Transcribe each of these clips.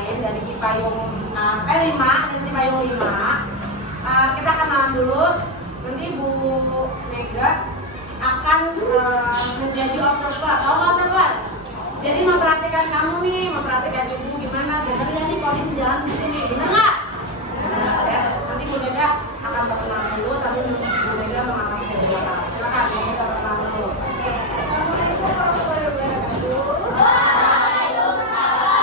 lain dari Cipayung 5, dari Cipayung 5. Kita kenalan dulu. Nanti Bu Mega akan menjadi observer. Tahu observer? Jadi memperhatikan kamu nih, memperhatikan ibu gimana. Biasanya nih kalau ini jalan di sini, benar nggak? Benar ya. Nanti Bu Mega akan perkenalan dulu sambil Bu Mega mengamati dari belakang. Silakan Bu Mega perkenalan dulu. Assalamualaikum warahmatullahi wabarakatuh. Selamat pagi anak-anak.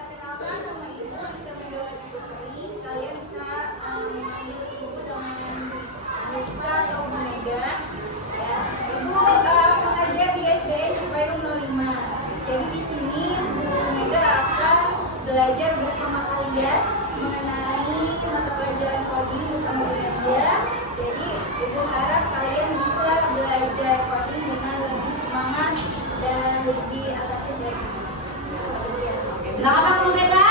Perkenalkan, nama Ibu Ika Megawati Putri. Kalian bisa memanggil Ibu dengan Ika atau Bu Mega. Ya, Ibu mengajar di SDN Cipayung 05. Jadi di sini Bu Mega akan belajar bersama kalian mengenai mata pelajaran coding bersama Bu Mega. Jadi Ibu harap kalian bisa belajar coding dengan lebih semangat dan lebih aktif lagi. Bilang apa Bu Mega?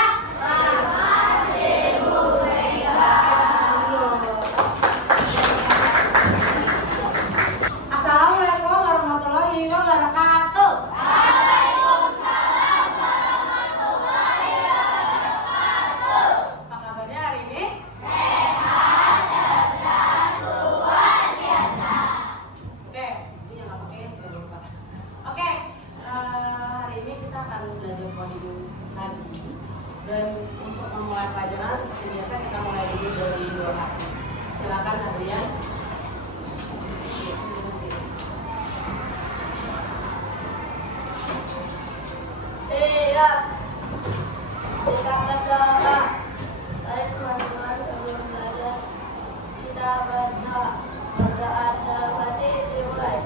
Assalamualaikum warahmatullahi wabarakatuh. Apa kabarnya hari ini? Oke, ini yang nggak pakai saya lupa. Oke, hari ini kita akan belajar coding lagi. Dan untuk memulai pelajaran seperti biasa kita mulai dulu dari doa. Silakan Adrian. Siap. Kita berdoa. Mari teman-teman sebelum belajar kita berdoa. Berdoa dalam hati dimulai.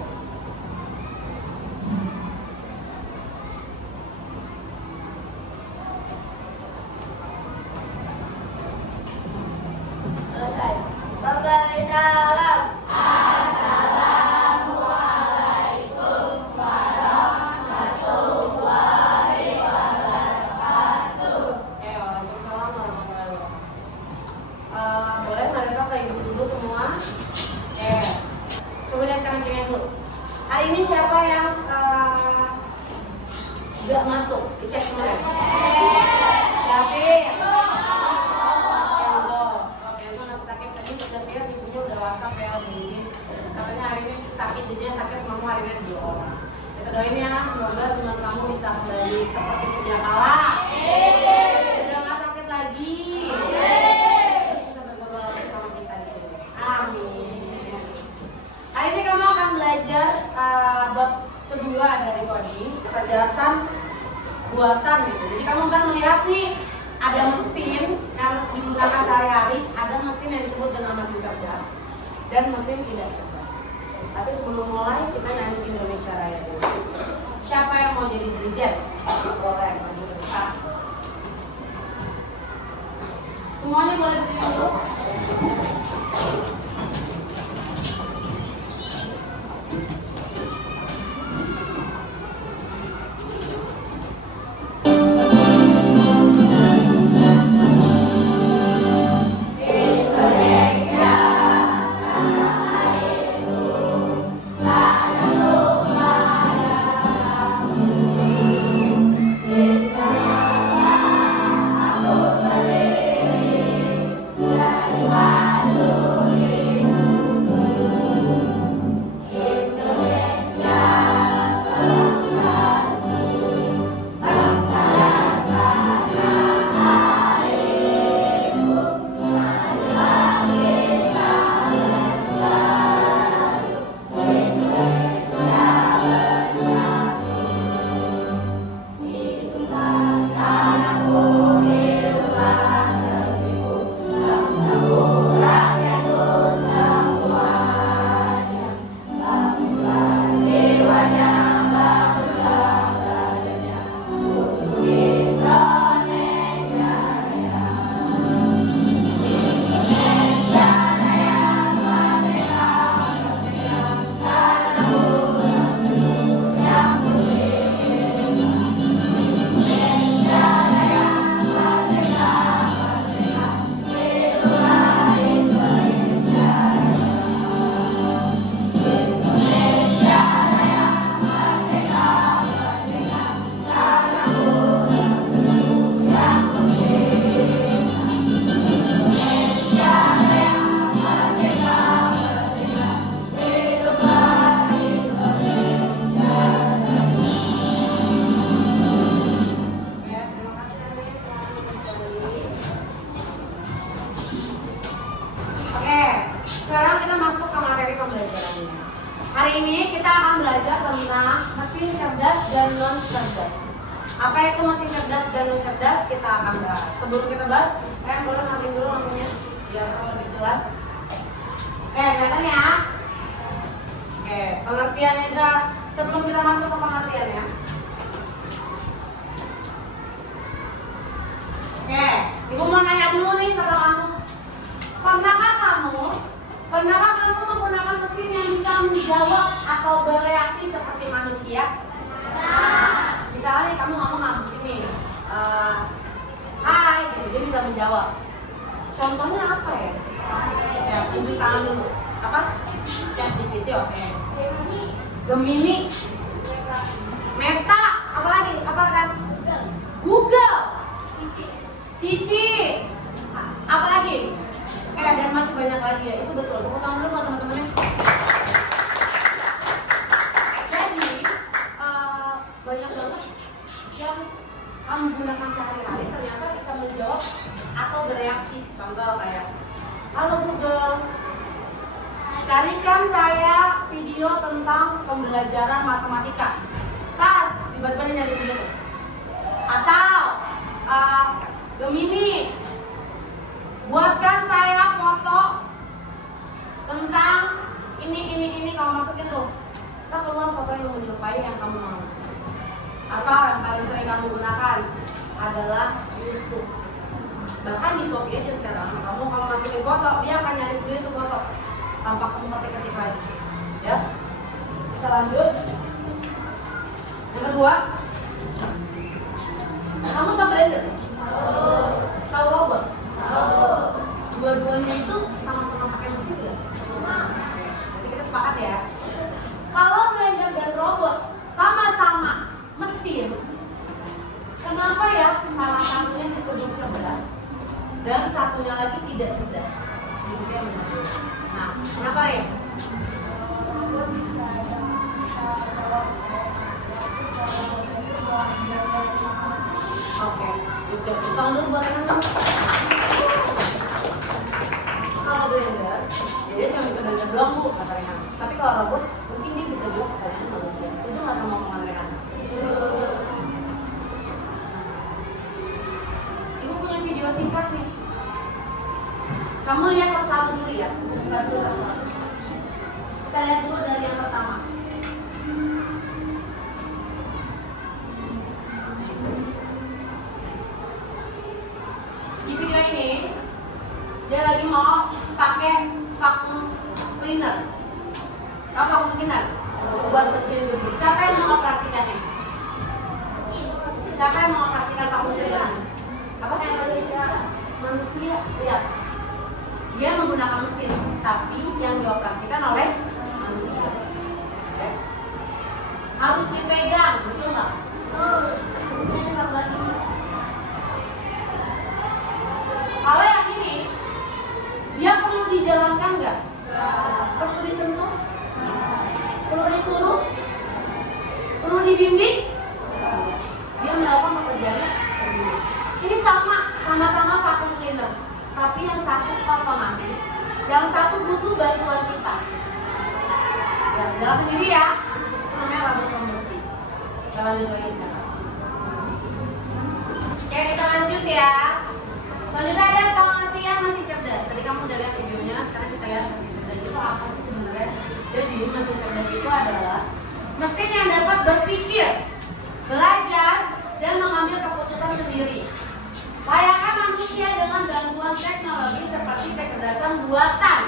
Selesai. Memberi salam. Oke, waalaikumsalam warahmatullahi wabarakatuh. Boleh mereka ke ibu dulu semua? Oke, coba lihat kanan kirinya dulu. Hari ini siapa yang nggak masuk? Dicek kemarin. David. Oke, itu nanti sakit tadi terjadi ibunya udah WhatsApp ya begini. Katanya hari ini sakit, jadinya sakit mama hari ini 2 orang. Kita doain ya, semoga teman kamu bisa kembali seperti sedia kala. Udah nggak sakit lagi. Terus bisa bergaul lagi sama kita di sini. Amin. Hari ini kamu akan belajar bab kedua dari coding, penjelasan buatan gitu. Jadi kamu akan melihat nih ada mesin yang digunakan sehari-hari, ada mesin yang disebut dengan mesin cerdas dan mesin tidak cerdas. Tapi sebelum mulai kita nyanyi Indonesia Raya dulu. Siapa yang mau jadi dirijen? Boleh maju ke depan. Semuanya boleh berdiri dulu. Saya pembelajarannya. Hari ini kita akan belajar tentang mesin cerdas dan non cerdas. Apa itu mesin cerdas dan non cerdas? Kita akan bahas. Sebelum kita bahas, kalian boleh ngambil dulu lampunya biar lebih jelas. Kelihatan ya? Oke, pengertiannya udah. Sebelum kita masuk ke pengertiannya. Oke, ibu mau nanya dulu nih sama kamu. Pernahkah kamu menggunakan mesin yang bisa menjawab atau bereaksi seperti manusia? Misalnya nih, kamu ngomong sama mesin nih, hai, gitu, dia bisa menjawab. Contohnya apa ya? Ya, tunjuk tangan dulu. Apa? ChatGPT, oke. Gemini, Meta, apa lagi? Apa kan? Google, Cici, apa lagi? Dan masih banyak lagi ya. Itu betul. Tepuk tangan dulu buat teman-temannya. Jadi banyak banget yang kamu gunakan sehari-hari ternyata bisa menjawab atau bereaksi. Contoh kayak, halo Google, carikan saya video tentang pembelajaran matematika. Tas, tiba-tiba dia nyari video tuh. Atau Gemini, buatkan saya foto tentang ini kamu masukin tuh. Kita keluar foto yang menyerupai yang kamu mau. Atau yang paling sering kamu gunakan adalah YouTube. Bahkan di Shopee aja sekarang, kamu masukin foto, dia akan nyari sendiri tuh foto tanpa kamu ketik-ketik lagi. Ya. Kita lanjut. Yang kedua, kamu tahu blender? Tahu robot? Dua-duanya itu sama-sama pakai mesin nggak? Jadi kita sepakat ya. Kalau blender dan robot sama-sama mesin, kenapa ya salah satunya disebut cerdas dan satunya lagi tidak cerdas? Hidupnya mesin. Nah, kenapa ya? Oke, cukup. Tahun dulu buat teman-teman. Kalau blender, dia cuma bisa blender doang bu, kata Rehan. Tapi kalau robot, mungkin dia bisa juga kata manusia. Setuju nggak sama omongan Rehan? Ibu punya video singkat nih. Kamu lihat satu-satu dulu ya. Kita lihat dulu dari yang pertama. Di video ini dia lagi mau pakai vacuum cleaner. Apa vacuum cleaner? Buat bersihin debu. Siapa yang mengoperasikannya? Siapa yang mengoperasikan vacuum cleaner? Apa yang manusia? Lihat. Dia menggunakan mesin, tapi yang dioperasikan oleh manusia. Oke. Harus dipegang, betul nggak? Ini satu lagi. Kalau yang ini, dia perlu dijalankan nggak? Perlu disentuh? Perlu disuruh? Perlu dibimbing? Dia melakukan pekerjaannya sendiri. Ini sama-sama vacuum cleaner, tapi yang satu otomatis, yang satu butuh bantuan kita. Ya, jalan sendiri ya. Itu namanya robot pembersih. Kita lanjut lagi sekarang. Oke, kita lanjut ya. Selanjutnya ada pengertian mesin cerdas. Tadi kamu udah lihat videonya, sekarang kita lihat mesin cerdas itu apa sih sebenarnya. Jadi mesin cerdas itu adalah mesin yang dapat berpikir, belajar, dan mengambil keputusan sendiri. Layaknya manusia dengan bantuan teknologi seperti kecerdasan buatan.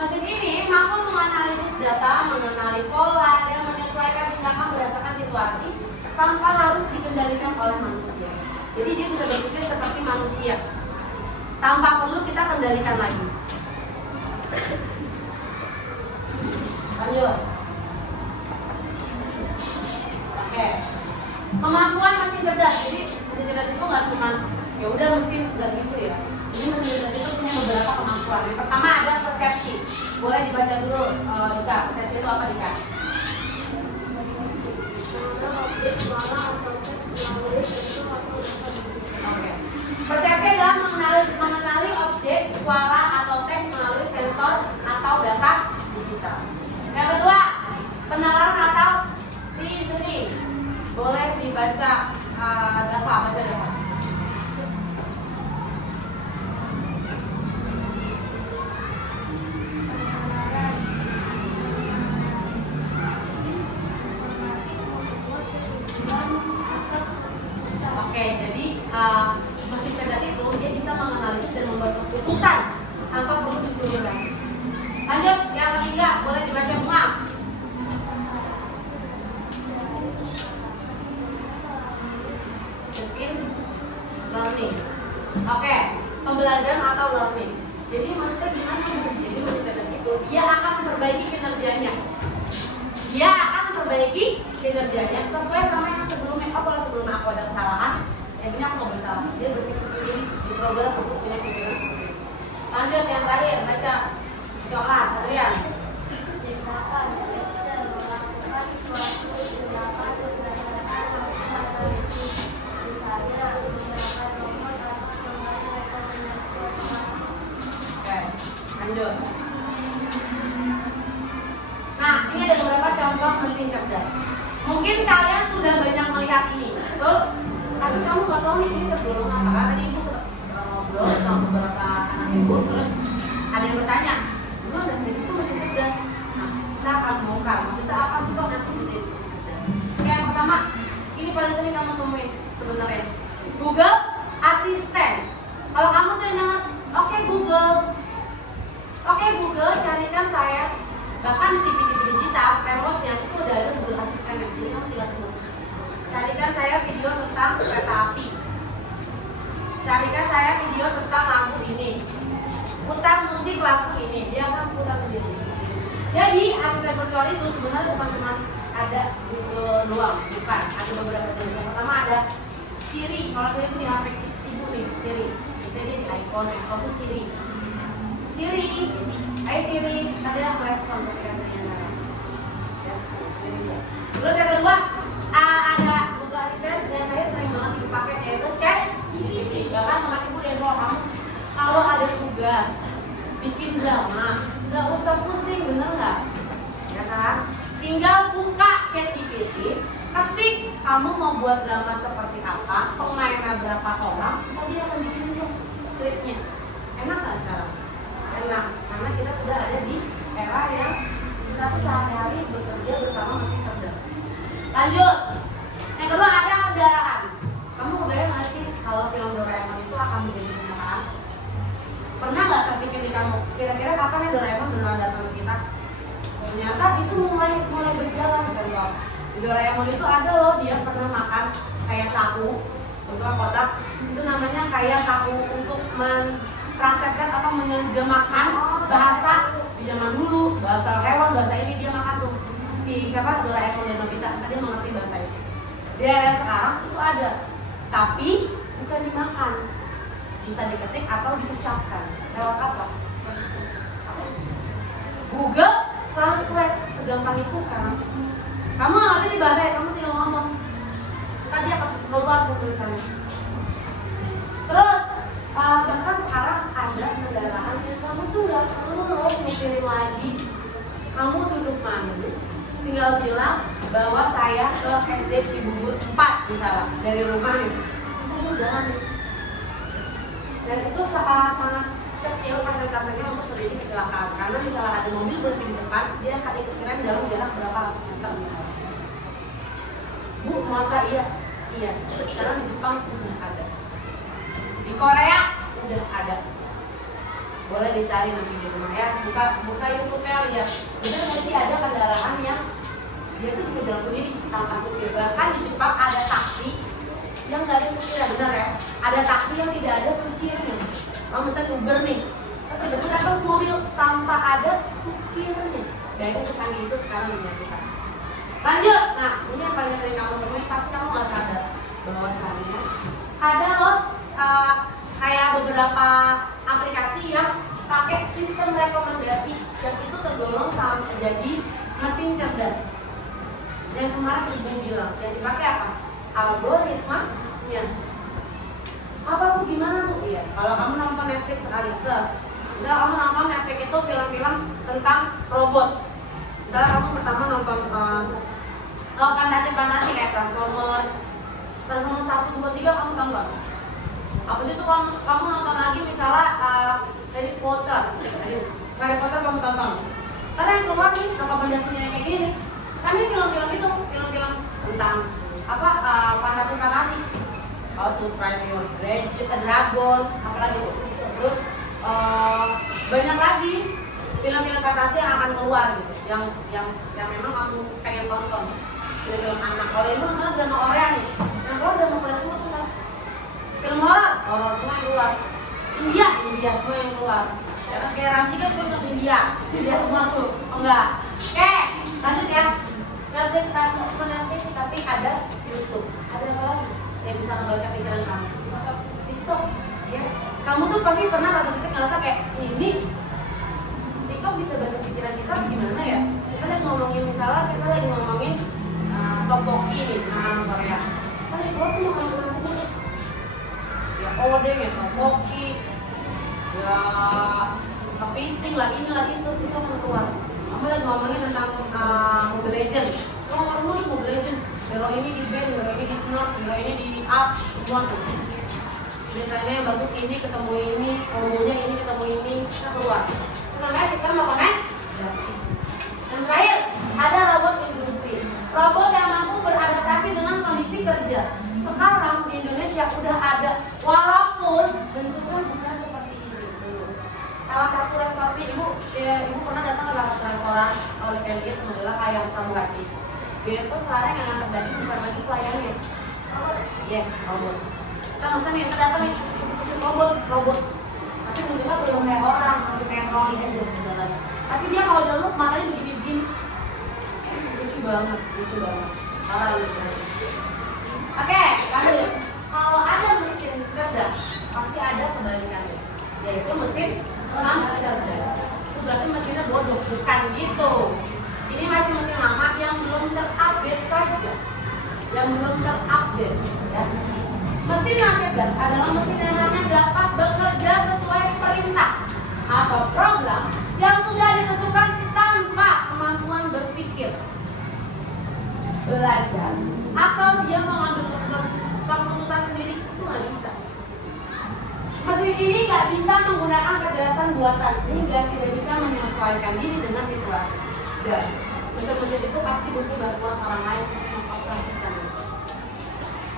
Mesin ini mampu menganalisis data, mengenali pola, dan menyesuaikan tindakan berdasarkan situasi tanpa harus dikendalikan oleh manusia. Jadi dia bisa berpikir seperti manusia tanpa perlu kita kendalikan lagi. Lanjut. Oke. Kemampuan mesin cerdas. Jadi mesin cerdas itu nggak cuma ya udah mesin nggak gitu ya. Jadi mesin cerdas itu punya beberapa kemampuan. Yang pertama ada persepsi. Boleh dibaca dulu, Dika. Persepsi itu apa, Dika? Oke. Persepsi adalah mengenali objek, suara, atau teks melalui sensor atau data digital. memperbaiki kinerjanya. Dia akan memperbaiki kinerjanya sesuai sama yang sebelumnya. Kalau sebelumnya aku ada kesalahan, yang ini aku nggak bersalah. Dia berpikir sendiri di program untuk punya pikiran sendiri. Lanjut yang terakhir, baca doa kalian. Tindakan seksual melakukan suatu tindakan berdasarkan logika analisis, misalnya menggunakan nomor atau memberi rekomendasi otomatis. Oke, lanjut. Nah, ini ada beberapa contoh mesin cerdas. Mungkin kalian sudah banyak melihat ini, betul? Tapi kamu nggak tahu nih ini tergolong apa? Karena tadi ibu sempat ngobrol sama beberapa anak ibu, terus ada yang bertanya, "Lu ada itu mesin cerdas?" Nah, kita akan bongkar. Maksudnya apa sih kok nanti mesin cerdas? Oke, yang pertama, ini paling sering kamu temuin sebenarnya. Google Assistant. Kalau kamu sering dengar, "Oke Google, oke Google, carikan saya." Bahkan di TV digital, remote-nya itu udah ada Google Assistant. Jadi kamu tinggal sebut, carikan saya video tentang kereta api, carikan saya video tentang lagu ini, putar musik lagu ini, dia akan putar sendiri. Jadi asisten virtual itu sebenarnya bukan cuma ada Google doang, bukan, ada beberapa jenis. Yang pertama ada Siri. Kalau saya itu di HP ibu nih, Siri. Jadi di iPhone itu Siri. Siri, hai Siri, tadi yang merespon ketika saya nanya. Terus yang kedua ada Google Assistant dan saya sering banget dipakai, yaitu ChatGPT. Bahkan teman ibu dan kamu kalau ada tugas bikin drama, nggak usah pusing, bener nggak? Ya kan? Tinggal buka ChatGPT, ketik kamu mau buat drama seperti apa, pemainnya berapa orang, dia akan bikin tuh skripnya. Enak nggak sekarang? Enak, karena kita sudah ada di era yang kita tuh sehari-hari bekerja bersama mesin cerdas. Lanjut, yang kedua ada kendaraan. Kamu kebayang nggak sih kalau film Doraemon itu akan menjadi kendaraan? Pernah nggak terpikir di kamu, kira-kira kapan ya Doraemon beneran datang ke kita? Ternyata itu mulai berjalan. Contoh, di Doraemon itu ada loh, dia pernah makan kayak tahu bentuk kotak, itu namanya kayak tahu untuk mentranslatekan atau menerjemahkan bahasa di zaman dulu, bahasa hewan, bahasa ini dia makan tuh. Si siapa? Doraemon dan Nobita, dia mengerti bahasa itu. Di era sekarang itu ada, tapi bukan dimakan, bisa diketik atau diucapkan. Lewat apa? Google Translate, segampang itu sekarang. Kamu nggak ngerti di bahasa ya, kamu tinggal ngomong. Tadi akan berubah tulisannya. Terus bahkan sekarang ada kendaraan yang kamu tuh nggak perlu loh mikirin lagi. Kamu duduk manis, tinggal bilang bahwa saya ke SD Cibubur 4 misalnya dari rumah nih, kamu jalan nih. Dan itu sangat kecil persentasenya untuk terjadi kecelakaan, karena misalnya ada mobil berhenti di depan, dia akan ikut keren dalam jarak berapa ratus meter misalnya. Bu, masa iya? Iya, sekarang di Jepang udah ada, di Korea udah ada. Boleh dicari nanti di rumah ya, buka YouTube-nya lihat. Udah nanti ada kendaraan yang dia tuh bisa jalan sendiri tanpa supir. Bahkan di Jepang ada taksi yang nggak ada supirnya, benar ya? Ada taksi yang tidak ada supirnya. Kalau misalnya Uber nih, tiba-tiba datang mobil tanpa ada supirnya. Dan itu secanggih itu sekarang dunia kita. Lanjut, nah ini yang paling sering kamu temuin, tapi kamu nggak sadar bahwasannya ada loh kayak beberapa aplikasi yang pakai sistem rekomendasi dan itu tergolong sama menjadi mesin cerdas. Yang kemarin ibu bilang, yang dipakai apa? Algoritmanya. Apa tuh, gimana tuh? Iya, kalau kamu nonton Netflix sekali plus, misalnya kamu nonton Netflix itu film-film tentang robot. Misalnya kamu pertama nonton fantasi kayak Transformers 1, 2, 3, kamu tahu nggak? Habis itu kamu nonton lagi misalnya Harry Potter kamu tonton. Karena yang keluar nih rekomendasinya kayak gini. Kan ini film-film itu, film-film tentang apa fantasi. How to Train Your Dragon, apalagi itu. Terus banyak lagi film-film fantasi yang akan keluar gitu, yang memang kamu pengen tonton. Film-film anak. Kalau ibu nonton drama Korea nih, yang keluar drama Korea semua tuh kan. Film horor semua yang keluar. India semua yang keluar. Ya, kayak Ramji kan suka nonton India semua tuh. enggak. Oke, lanjut ya. Netflix tapi ada YouTube. Ada apa lagi yang bisa ngebaca pikiran kamu? TikTok. Ya. Kamu tuh pasti pernah satu titik ngerasa kayak ini TikTok bisa baca pikiran kita gimana ya? Kita lagi ngomongin misalnya kita lagi ngomongin tteokbokki nih, makanan Korea. Kan itu tuh makanan Korea. Ya odeng ya tteokbokki. Ya kepiting lah ini lagi itu akan keluar. Kamu lagi ngomongin tentang Mobile Legend. Oh ngomongin Mobile Legend. Hero ini di ban, hero ini di knock, hero ini di up, semua tuh. Ceritanya yang bagus ini ketemu ini, kombonya ini ketemu ini, kita keluar. Namanya kita mau komen. Dan terakhir ada robot industri. Robot yang mampu beradaptasi dengan kondisi kerja. Sekarang di Indonesia udah ada, walaupun bentuknya bukan seperti ini. Salah satu restoran ibu pernah datang ke restoran oleh Kelly adalah ayam Samuhachi. Dia itu sekarang yang ngantar daging bukan lagi pelayannya. Yes, robot. Kita pesan yang datang nih, robot. Tapi bentuknya belum kayak orang, masih kayak rolling aja jalan. Tapi dia kalau jalan matanya begini-begini. Lucu banget. Parah lucu. Oke, lanjut. Kalau ada mesin cerdas, pasti ada kebalikannya. Yaitu mesin kurang cerdas. Itu berarti mesinnya bodoh, bukan gitu. Ini masih mesin lama yang belum terupdate saja. Yang belum terupdate ya. Mesin yang cerdas adalah mesin yang hanya dapat bekerja sesuai perintah atau program yang sudah ditentukan tanpa kemampuan berpikir, belajar, atau dia mengambil keputusan sendiri, itu nggak bisa. Mesin ini nggak bisa menggunakan kecerdasan buatan sehingga tidak bisa menyesuaikan diri dengan situasi. Dan mesin-mesin itu pasti butuh bantuan orang lain untuk mengoperasikannya.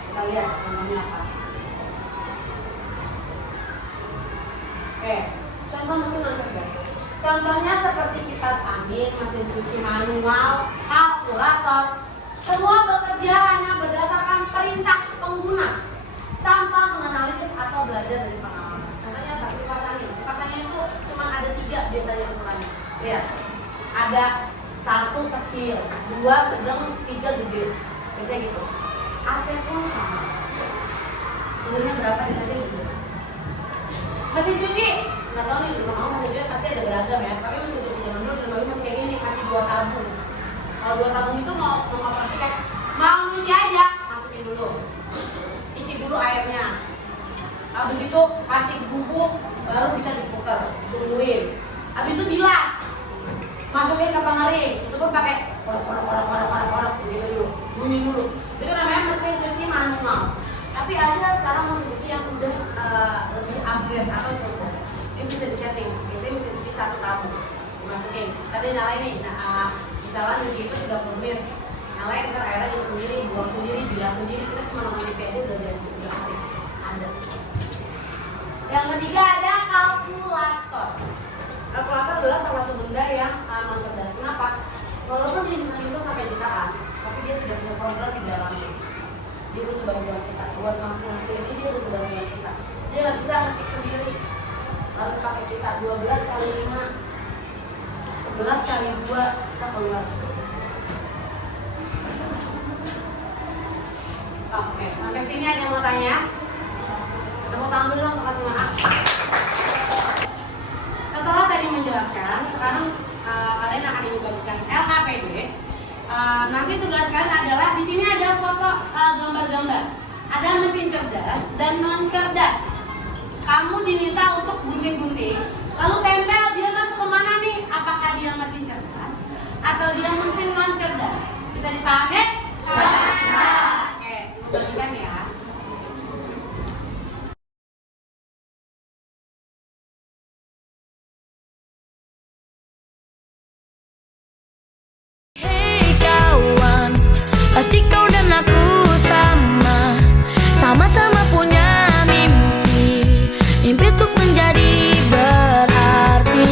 Kita lihat contohnya apa. Oke, contoh mesin non cerdas. Contohnya seperti kipas angin, mesin cuci manual, kalkulator. Semua bekerja hanya berdasarkan perintah pengguna tanpa menganalisis atau belajar dari pengalaman. Contohnya apa? Kipas angin. Kipas angin itu cuma ada 3 biasanya ukurannya. Lihat, ada 1 kecil, 2 sedang, 3 gede. Biasanya gitu. AC pun sama. Suhunya berapa di sana gitu. Mesin cuci, nggak tahu nih di rumah kamu mesin cuci pasti ada beragam ya. Tapi mesin cuci zaman dulu di rumah masih kayak gini, kasih 2 tabung. Kalau 2 tabung itu mau operasi kayak mau nyuci aja, masukin dulu, isi dulu airnya. Habis itu kasih bubuk, baru bisa diputar, tungguin. Habis itu bilas, masukin ke pengering. Itu pun pakai korok gitu dulu, bunyi dulu. Itu namanya mesin cuci manual. Tapi ada sekarang mesin cuci yang udah lebih upgrade atau cerdas. Ini bisa disetting. Biasanya mesin cuci 1 tabung dimasukin. Tadi nyalain nih. Nah, misalnya nyuci itu 30 menit. Nyalain kan airnya juga sendiri, buang sendiri, bilas sendiri. Kita cuma nonton PD udah jadi udah setting. Ada. Yang ketiga ada kalkulator. Kalkulator adalah salah satu benda yang non cerdas. Kenapa? Walaupun dia bisa hitung sampai jutaan, tapi dia tidak punya program di dalamnya. Dia butuh bantuan kita. Buat masing-masing ini dia butuh bantuan kita. Dia nggak bisa ngetik sendiri. Harus pakai kita 12 kali 5, 11 kali 2 kita keluar. Oke, sampai sini ada yang mau tanya? Tepuk tangan dulu untuk kasih maaf. Setelah tadi menjelaskan, sekarang kalian akan dibagikan LKPD. Nanti tugas kalian adalah di sini ada foto gambar-gambar. Ada mesin cerdas dan non cerdas. Kamu diminta untuk gunting-gunting, lalu tempel dia masuk kemana nih? Apakah dia mesin cerdas atau dia mesin non cerdas? Bisa dipahami? Oke, tunggu bagikan ya. Pasti kau dan aku sama-sama punya mimpi untuk menjadi berarti.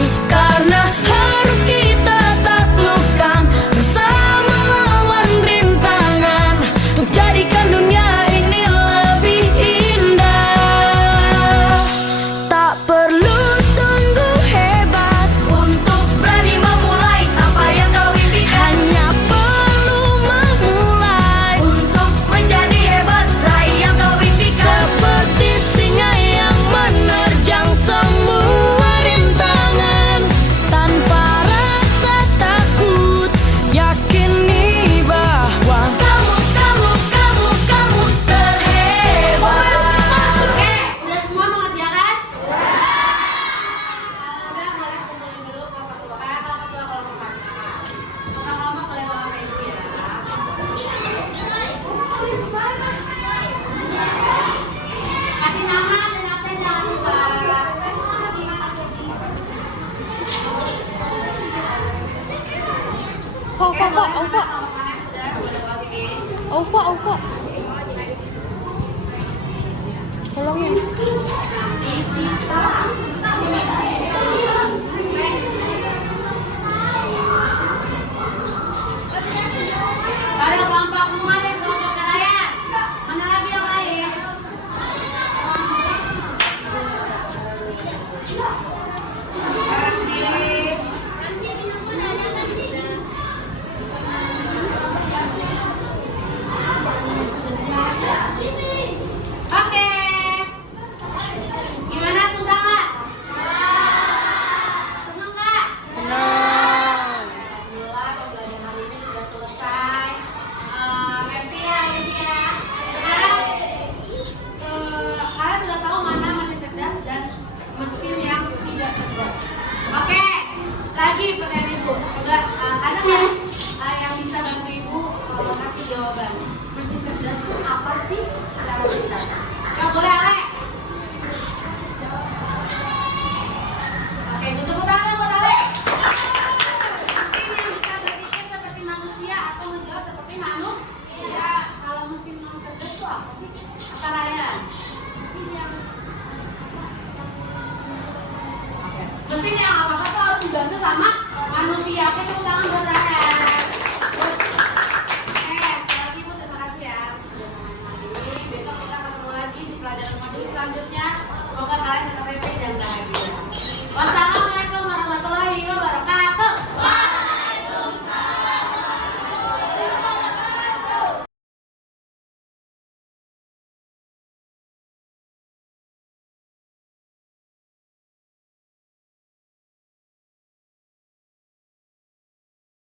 Oke, boleh mana nomornya sudah boleh bawa sini. Ova. Tolongin. Pada kelompok semua deh, kelompok nelayan. Mana lagi yang lain? Oke. Gimana, susah nggak? Seneng nggak? Tenang. Alhamdulillah pembelajaran hari ini sudah selesai. Happy ya ini ya. Sekarang kalian sudah tahu mana mesin cerdas dan mesin yang tidak cerdas. Oke, lagi pertanyaan ibu. Coba ada nggak yang bisa bantu ibu kasih jawaban? Mesin cerdas itu apa sih? Cara kita. Nggak boleh Ale.